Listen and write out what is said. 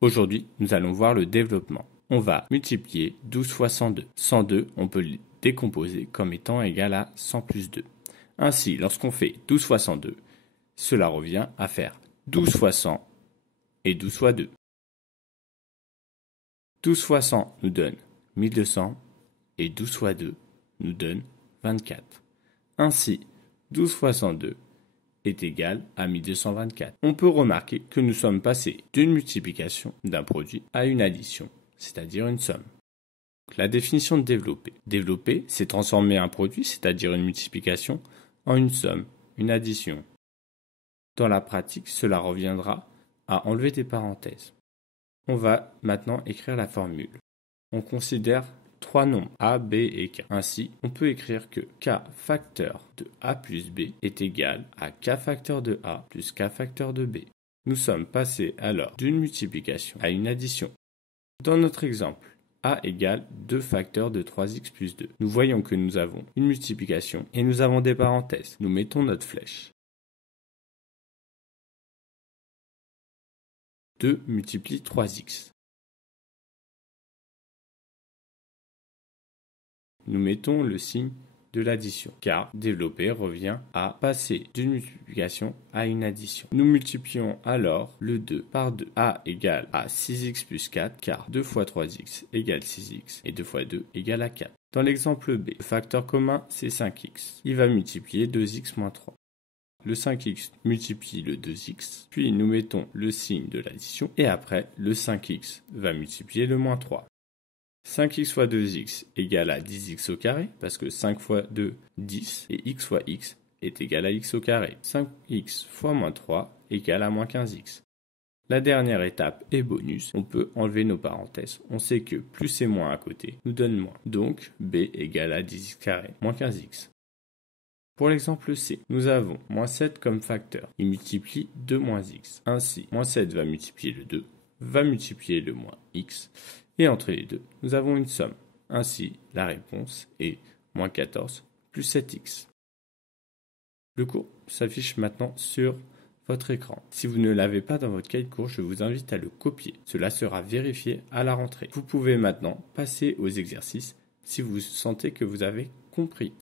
Aujourd'hui, nous allons voir le développement. On va multiplier 12 fois 102. 102, on peut le décomposer comme étant égal à 100 plus 2. Ainsi, lorsqu'on fait 12 fois 102, cela revient à faire 12 fois 100 et 12 fois 2. 12 fois 100 nous donne 1200 et 12 fois 2 nous donne 24. Ainsi, 12 fois 102 est égal à 1224. On peut remarquer que nous sommes passés d'une multiplication d'un produit à une addition, c'est-à-dire une somme. La définition de développer. Développer, c'est transformer un produit, c'est-à-dire une multiplication, en une somme, une addition. Dans la pratique, cela reviendra à enlever des parenthèses. On va maintenant écrire la formule. On considère trois nombres a, b et k. Ainsi, on peut écrire que k facteur de a plus b est égal à k facteur de a plus k facteur de b. Nous sommes passés alors d'une multiplication à une addition. Dans notre exemple, a égale 2 facteurs de 3x plus 2. Nous voyons que nous avons une multiplication et nous avons des parenthèses. Nous mettons notre flèche. 2 multiplie 3x. Nous mettons le signe de l'addition, car développer revient à passer d'une multiplication à une addition. Nous multiplions alors le 2 par 2. A égale à 6x plus 4, car 2 fois 3x égale 6x, et 2 fois 2 égale à 4. Dans l'exemple B, le facteur commun, c'est 5x. Il va multiplier 2x moins 3. Le 5x multiplie le 2x, puis nous mettons le signe de l'addition, et après, le 5x va multiplier le moins 3. 5x fois 2x égale à 10x au carré, parce que 5 fois 2, 10, et x fois x est égal à x au carré. 5x fois moins 3 égale à moins 15x. La dernière étape est bonus, on peut enlever nos parenthèses. On sait que plus et moins à côté nous donne moins. Donc, b égale à 10x carré, moins 15x. Pour l'exemple C, nous avons moins 7 comme facteur. Il multiplie 2 moins x. Ainsi, moins 7 va multiplier le 2, va multiplier le moins x, et entre les deux, nous avons une somme. Ainsi, la réponse est moins 14 plus 7x. Le cours s'affiche maintenant sur votre écran. Si vous ne l'avez pas dans votre cahier de cours, je vous invite à le copier. Cela sera vérifié à la rentrée. Vous pouvez maintenant passer aux exercices si vous sentez que vous avez compris.